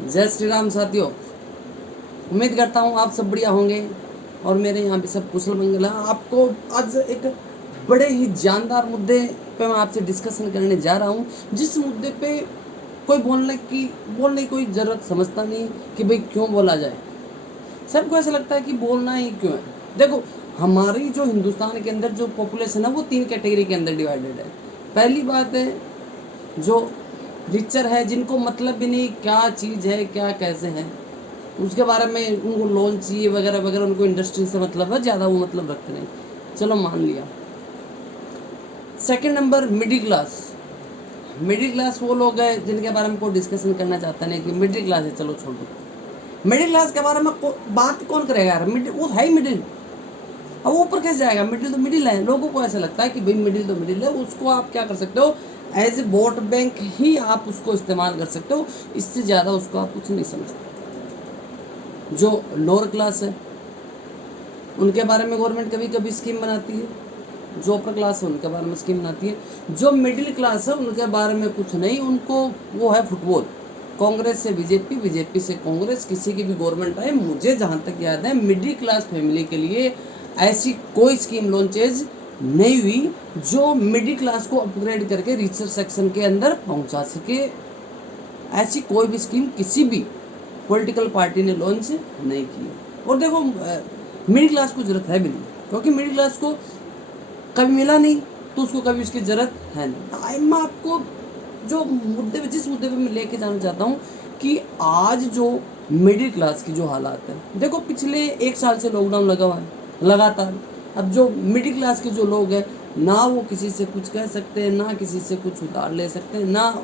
जय श्री राम साथियों, उम्मीद करता हूँ आप सब बढ़िया होंगे और मेरे यहाँ भी सब कुशल मंगल है। आपको आज एक बड़े ही जानदार मुद्दे पे मैं आपसे डिस्कशन करने जा रहा हूँ, जिस मुद्दे पे कोई बोलने की कोई ज़रूरत समझता नहीं कि भाई क्यों बोला जाए। सबको ऐसा लगता है कि बोलना ही क्यों है। देखो, हमारी जो हिंदुस्तान के अंदर जो पॉपुलेशन है वो 3 कैटेगरी के अंदर डिवाइडेड है। पहली बात है जो रिचर है, जिनको मतलब भी नहीं क्या चीज़ है क्या कैसे है, उसके बारे में उनको लोन चाहिए वगैरह वगैरह, उनको इंडस्ट्री से मतलब है, ज़्यादा वो मतलब रखते नहीं। चलो मान लिया। Second number middle class. Middle class वो लोग हैं जिनके बारे में कोई डिस्कशन करना चाहता नहीं कि मिडिल क्लास है, चलो छोड़ दो। मिडिल क्लास के बारे में बात कौन करेगा यार, मिडिल वो है ही मिडिल। अब वो ऊपर कैसे जाएगा, मिडिल तो मिडिल है। लोगों को ऐसा लगता है कि भाई मिडिल तो मिडिल है, उसको आप क्या कर सकते हो, एज ए वोट बैंक ही आप उसको इस्तेमाल कर सकते हो, इससे ज़्यादा उसको आप कुछ नहीं समझते। जो लोअर क्लास है उनके बारे में गवर्नमेंट कभी कभी स्कीम बनाती है, जो अपर क्लास है उनके बारे में स्कीम बनाती है। जो मिडिल क्लास है उनके बारे में कुछ नहीं, उनको वो है फुटबॉल। कांग्रेस से बीजेपी, बीजेपी से कांग्रेस, किसी की भी गवर्नमेंट आए, मुझे जहाँ तक याद है मिडिल क्लास फैमिली के लिए ऐसी कोई स्कीम लॉन्चेज नहीं हुई जो मिडिल क्लास को अपग्रेड करके रिचर सेक्शन के अंदर पहुंचा सके। ऐसी कोई भी स्कीम किसी भी पॉलिटिकल पार्टी ने लॉन्च नहीं की। और देखो, मिडिल क्लास को ज़रूरत है भी नहीं, क्योंकि मिडिल क्लास को कभी मिला नहीं तो उसको कभी उसकी ज़रूरत है नहीं। मैं आपको जो मुद्दे पे जिस मुद्दे पे मैं लेके जाना चाहता हूँ कि आज जो मिडिल क्लास की जो हालात है, देखो पिछले 1 साल से लॉकडाउन लगा हुआ है लगातार। अब जो मिडिल क्लास के जो लोग हैं, ना वो किसी से कुछ कह सकते हैं, ना किसी से कुछ उधार ले सकते हैं, ना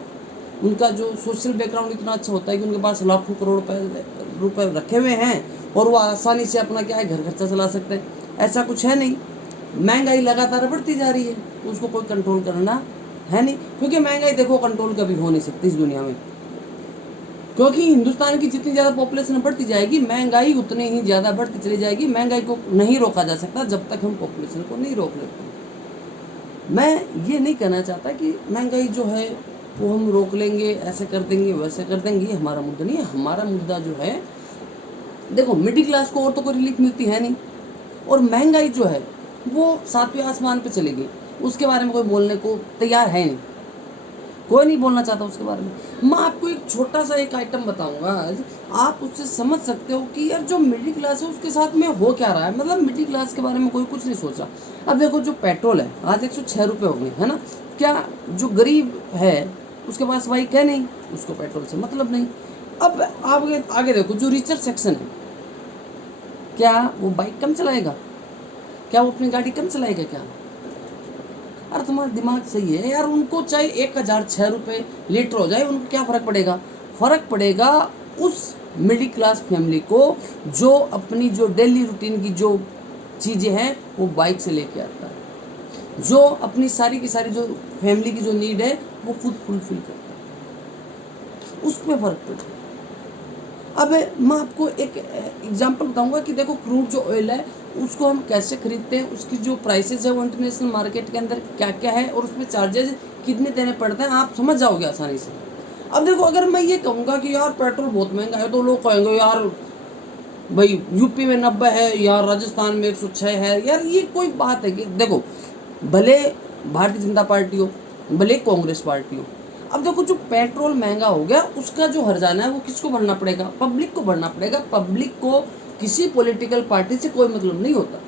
उनका जो सोशल बैकग्राउंड इतना अच्छा होता है कि उनके पास लाखों करोड़ रुपए रखे हुए हैं और वो आसानी से अपना क्या है घर खर्चा चला सकते हैं। ऐसा कुछ है नहीं। महंगाई लगातार बढ़ती जा रही है, उसको कोई कंट्रोल करना है नहीं, क्योंकि महंगाई देखो कंट्रोल कभी हो नहीं सकती इस दुनिया में, क्योंकि हिंदुस्तान की जितनी ज़्यादा पॉपुलेशन बढ़ती जाएगी महंगाई उतनी ही ज़्यादा बढ़ती चली जाएगी। महंगाई को नहीं रोका जा सकता जब तक हम पॉपुलेशन को नहीं रोक लेते। मैं ये नहीं कहना चाहता कि महंगाई जो है वो हम रोक लेंगे, ऐसे कर देंगे वैसे कर देंगे, हमारा मुद्दा नहीं है। हमारा मुद्दा जो है, देखो मिडिल क्लास को और तो कोई रिलीफ मिलती है नहीं, और महंगाई जो है वो 7वें आसमान पे चली गई, उसके बारे में कोई बोलने को तैयार है नहीं, कोई नहीं बोलना चाहता उसके बारे में। मैं आपको एक छोटा सा एक आइटम बताऊंगा आज, आप उससे समझ सकते हो कि यार जो मिडिल क्लास है उसके साथ में हो क्या रहा है। मतलब मिडिल क्लास के बारे में कोई कुछ नहीं सोच रहा। अब देखो, जो पेट्रोल है आज 106 रुपये हो गए, है ना। क्या जो गरीब है उसके पास बाइक है नहीं, उसको पेट्रोल से मतलब नहीं। अब आगे आगे देखो, जो रिचर सेक्शन है, क्या वो बाइक कम चलाएगा, क्या वो अपनी गाड़ी कम चलाएगा क्या। अरे तुम्हारा दिमाग सही है यार, उनको चाहे 1006 रुपये लीटर हो जाए, उनको क्या फ़र्क पड़ेगा। फ़र्क पड़ेगा उस मिडिल क्लास फैमिली को जो अपनी जो डेली रूटीन की जो चीज़ें हैं वो बाइक से लेके आता है, जो अपनी सारी की सारी जो फैमिली की जो नीड है वो खुद फुलफिल करता है, उस पर फ़र्क पड़ेगा। अब मैं आपको एक एग्जांपल बताऊंगा कि देखो, क्रूड जो ऑयल है उसको हम कैसे खरीदते हैं, उसकी जो प्राइसेस है वो इंटरनेशनल मार्केट के अंदर क्या क्या है और उसमें चार्जेस कितने देने पड़ते हैं, आप समझ जाओगे आसानी से। अब देखो, अगर मैं ये कहूँगा कि यार पेट्रोल बहुत महंगा है, तो लोग कहेंगे यार भाई यूपी में 90 है, यार राजस्थान में 106 है। यार ये कोई बात है कि देखो, भले भारतीय जनता पार्टी हो, भले कांग्रेस पार्टी हो, अब देखो जो पेट्रोल महंगा हो गया उसका जो हर्जाना है वो किसको भरना पड़ेगा, पब्लिक को भरना पड़ेगा। पब्लिक को किसी पॉलिटिकल पार्टी से कोई मतलब नहीं होता।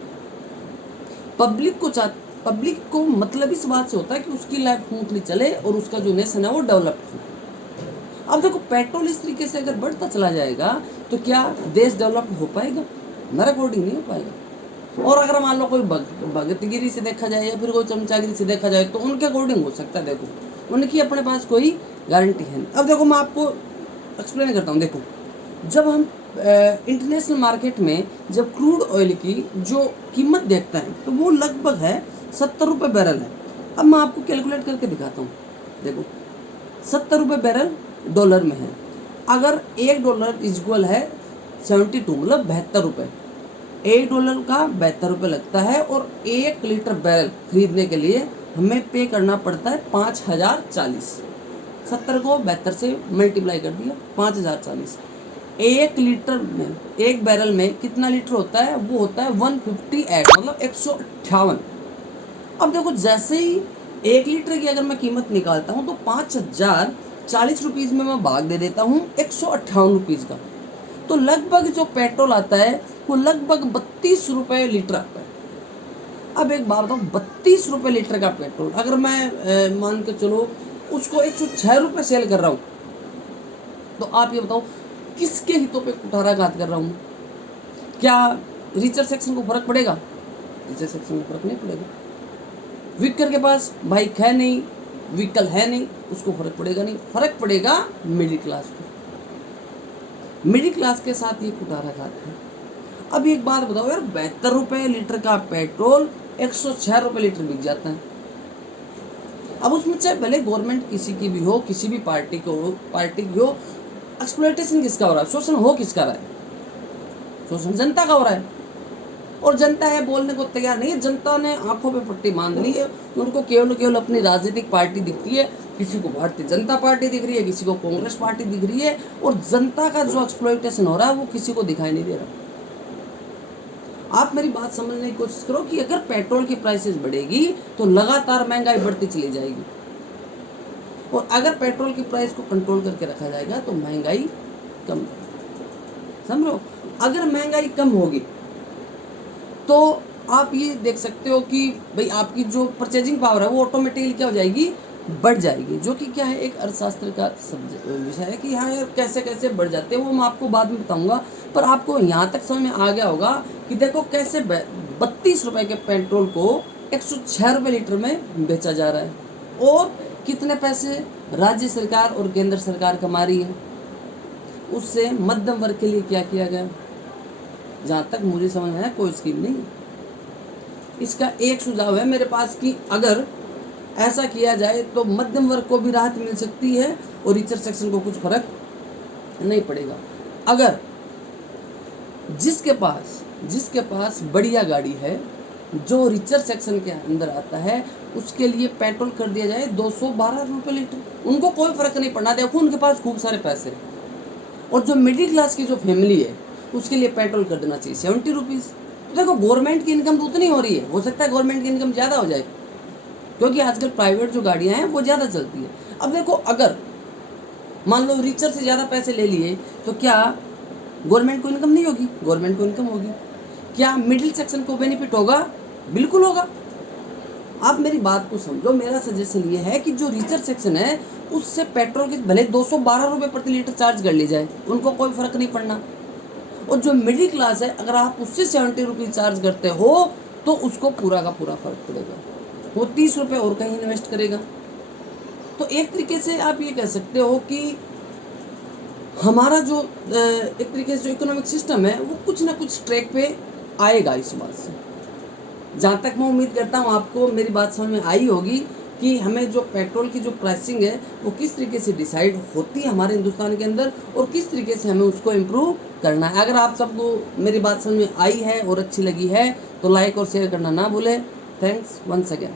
पब्लिक को मतलब इस बात से होता है कि उसकी लाइफ स्मूथली चले और उसका जो नेशन है वो डेवलप हो। अब देखो, पेट्रोल इस तरीके से अगर बढ़ता चला जाएगा तो क्या देश डेवलप हो पाएगा, मेरा अकॉर्डिंग नहीं हो पाएगा। और अगर मान लो कोई भगतगिरी से देखा जाए या फिर कोई चमचागिरी से देखा जाए तो उनके अकॉर्डिंग हो सकता है। देखो, उनकी अपने पास कोई गारंटी है नहीं। अब देखो, मैं आपको एक्सप्लेन करता हूँ। देखो, जब हम इंटरनेशनल मार्केट में जब क्रूड ऑयल की जो कीमत देखते हैं तो वो लगभग है 70 रुपये बैरल है। अब मैं आपको कैलकुलेट करके दिखाता हूँ। देखो, 70 रुपये बैरल डॉलर में है। अगर $1 इक्वल है 72, मतलब 72 रुपये, $1 का 72 रुपये लगता है। और 1 लीटर बैरल खरीदने के लिए हमें पे करना पड़ता है 5040। 70 को 72 से मल्टीप्लाई कर दिया, 5040। 1 लीटर में, 1 बैरल में कितना लीटर होता है? वो होता है 158, मतलब 158। अब देखो जैसे ही 1 लीटर की अगर मैं कीमत निकालता हूँ तो 5040 रुपीज़ में मैं भाग दे देता हूँ 158 रुपीज़ का, तो लगभग जो पेट्रोल आता है वो लगभग 32 रुपये लीटर आता है। अब एक बात बताओ, 32 रुपये लीटर का पेट्रोल अगर मैं मान के चलो उसको 106 रुपये सेल कर रहा हूँ, तो आप ये बताओ किसके हितों पे कुठाराघात कर रहा हूँ? क्या रिचर सेक्शन को फर्क पड़ेगा? रिचर सेक्शन को फर्क नहीं पड़ेगा। विकर के पास बाइक है नहीं, व्हीकल है नहीं, उसको फर्क पड़ेगा नहीं, फर्क पड़ेगा मिडिल क्लास को। मिडिल क्लास के साथ ये कुठाराघात है। अब एक बात बताओ यार, 72 रुपये लीटर का पेट्रोल 106 रुपये लीटर बिक जाता है। अब उसमें चाहे भले गवर्नमेंट किसी की भी हो, किसी भी पार्टी की हो, एक्सप्लॉयटेशन किसका हो रहा है? शोषण हो किसका रहा है? शोषण जनता का हो रहा है। और जनता है बोलने को तैयार नहीं है। जनता ने आंखों पे पट्टी बांध ली है, उनको केवल अपनी राजनीतिक पार्टी दिखती है। किसी को भारतीय जनता पार्टी दिख रही है, किसी को कांग्रेस पार्टी दिख रही है, और जनता का जो एक्सप्लॉयटेशन हो रहा है वो किसी को दिखाई नहीं दे रहा। आप मेरी बात समझने की कोशिश करो कि अगर पेट्रोल की प्राइसेस बढ़ेगी तो लगातार महंगाई बढ़ती चली जाएगी, और अगर पेट्रोल की प्राइस को कंट्रोल करके रखा जाएगा तो महंगाई कम, समझो। अगर महंगाई कम होगी तो आप ये देख सकते हो कि भाई आपकी जो परचेजिंग पावर है वो ऑटोमेटिकली क्या हो जाएगी? बढ़ जाएगी, जो कि क्या है एक अर्थशास्त्र का विषय है कि हाँ यार कैसे कैसे बढ़ जाते हैं वो मैं आपको बाद में बताऊंगा। पर आपको यहाँ तक समझ में आ गया होगा कि देखो कैसे 32 रुपये के पेट्रोल को 106 रुपये लीटर में बेचा जा रहा है, और कितने पैसे राज्य सरकार और केंद्र सरकार कमा रही है। उससे मध्यम वर्ग के लिए क्या किया गया? जहाँ तक मुझे समझ में आया कोई स्कीम नहीं। इसका एक सुझाव है मेरे पास कि अगर ऐसा किया जाए तो मध्यम वर्ग को भी राहत मिल सकती है और रिचर सेक्शन को कुछ फर्क नहीं पड़ेगा। अगर जिसके पास बढ़िया गाड़ी है, जो रिचर सेक्शन के अंदर आता है, उसके लिए पेट्रोल कर दिया जाए 212 रुपये लीटर, उनको कोई फर्क नहीं पड़ना। देखो उनके पास खूब सारे पैसे, और जो मिडिल क्लास की जो फैमिली है उसके लिए पेट्रोल कर देना चाहिए 70 रुपीज़। तो देखो गवर्नमेंट की इनकम तो उतनी हो रही है, हो सकता है गवर्नमेंट की इनकम ज़्यादा हो जाए, क्योंकि आजकल प्राइवेट जो गाड़ियाँ हैं वो ज़्यादा चलती है। अब देखो अगर मान लो रिचर से ज़्यादा पैसे ले लिए तो क्या गवर्नमेंट को इनकम नहीं होगी? गवर्नमेंट को इनकम होगी। क्या मिडिल सेक्शन को बेनिफिट होगा? बिल्कुल होगा। आप मेरी बात को समझो। मेरा सजेशन ये है कि जो रिचर सेक्शन है उससे पेट्रोल के भले 212 रुपये प्रति लीटर चार्ज कर ली जाए, उनको कोई फर्क नहीं पड़ना। और जो मिडिल क्लास है अगर आप उससे 70 रुपीज़ चार्ज करते हो तो उसको पूरा का पूरा फर्क पड़ेगा, वो 30 रुपये और कहीं इन्वेस्ट करेगा। तो एक तरीके से आप ये कह सकते हो कि हमारा जो एक तरीके से जो इकोनॉमिक सिस्टम है वो कुछ ना कुछ ट्रैक पे आएगा इस बात से। जहाँ तक मैं उम्मीद करता हूँ आपको मेरी बात समझ में आई होगी कि हमें जो पेट्रोल की जो प्राइसिंग है वो किस तरीके से डिसाइड होती है हमारे हिंदुस्तान के अंदर, और किस तरीके से हमें उसको इम्प्रूव करना है। अगर आप सबको मेरी बात समझ में आई है और अच्छी लगी है तो लाइक और शेयर करना ना भूलें। Thanks once again.